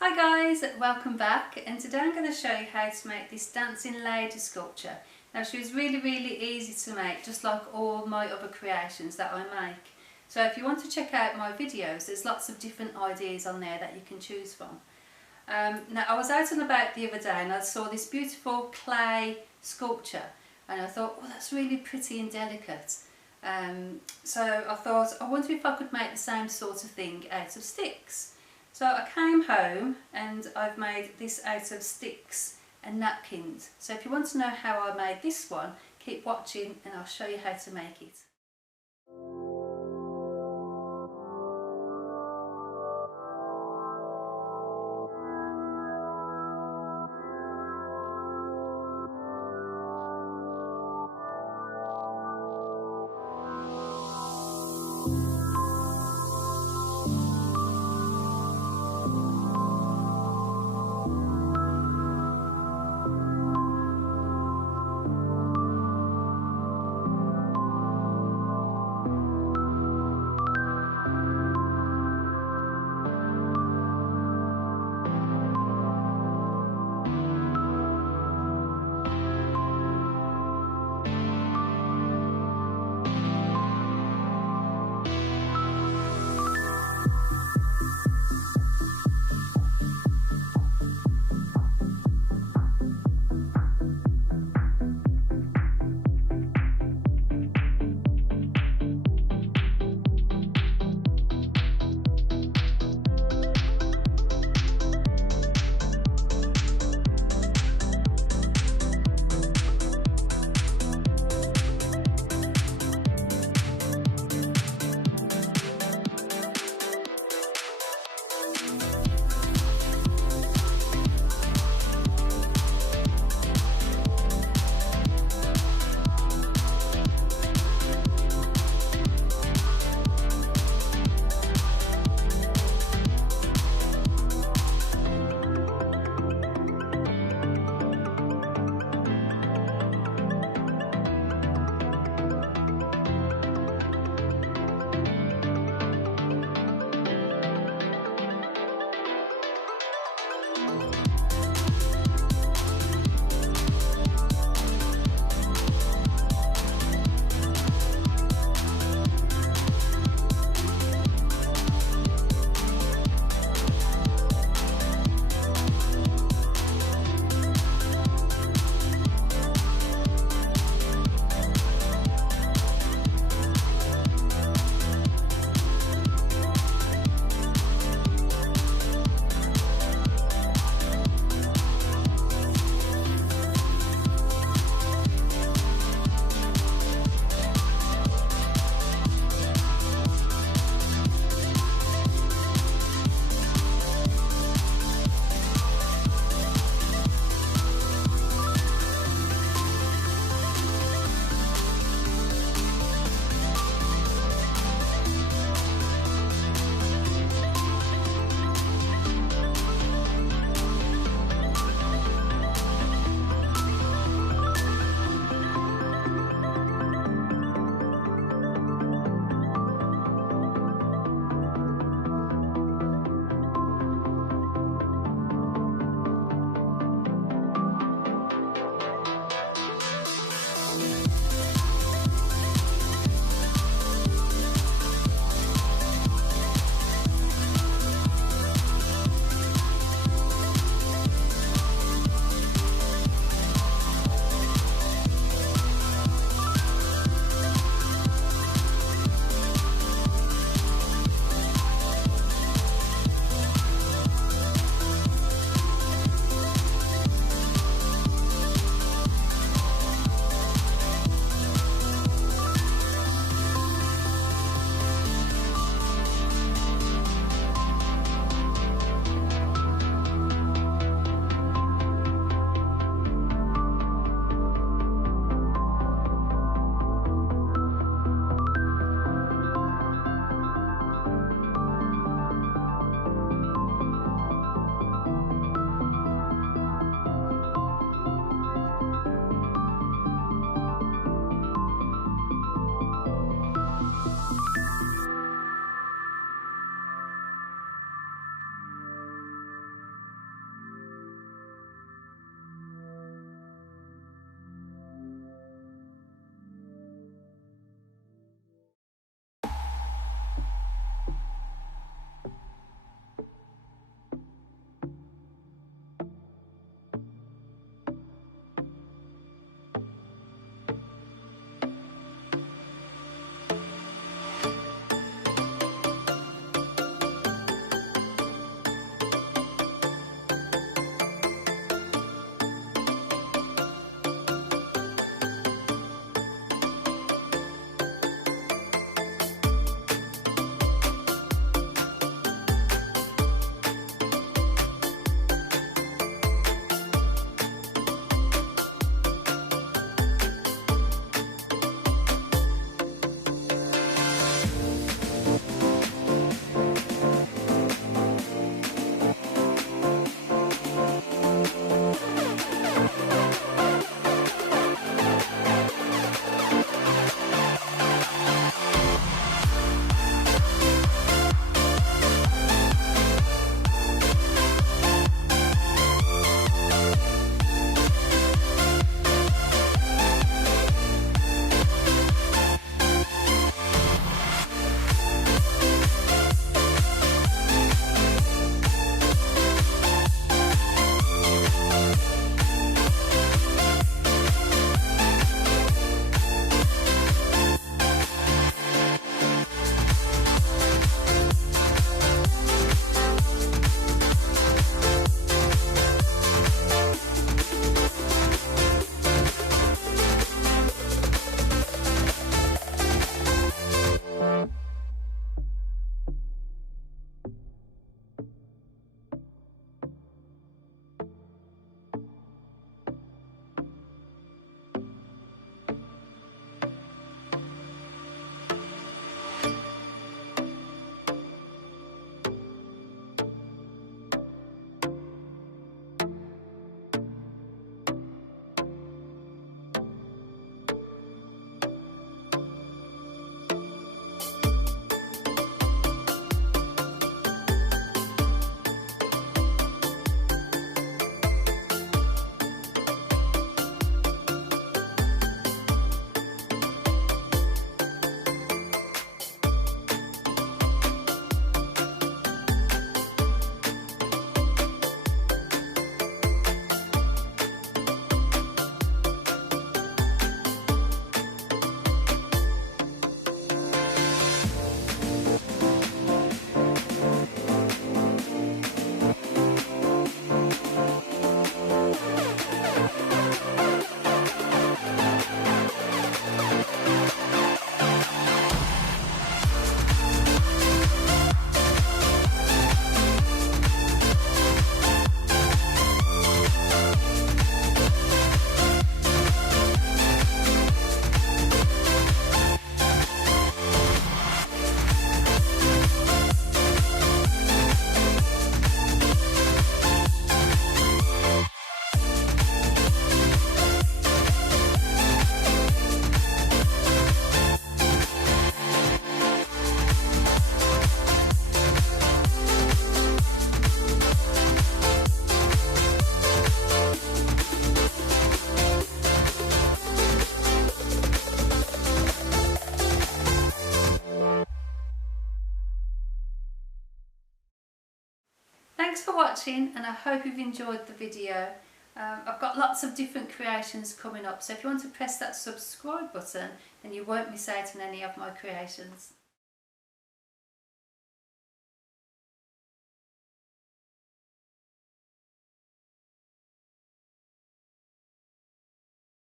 Hi guys, welcome back, and today I'm going to show you how to make this dancing lady sculpture. Now she was really easy to make, just like all my other creations that I make. So if you want to check out my videos, there's lots of different ideas on there that you can choose from. Now I was out and about the other day and I saw this beautiful clay sculpture and I thought, oh, that's really pretty and delicate. So I thought, I wonder if I could make the same sort of thing out of sticks. So I came home and I've made this out of sticks and napkins. So if you want to know how I made this one, keep watching and I'll show you how to make it. thanks for watching, and I hope you've enjoyed the video. I've got lots of different creations coming up, so if you want to press that subscribe button, then you won't miss out on any of my creations.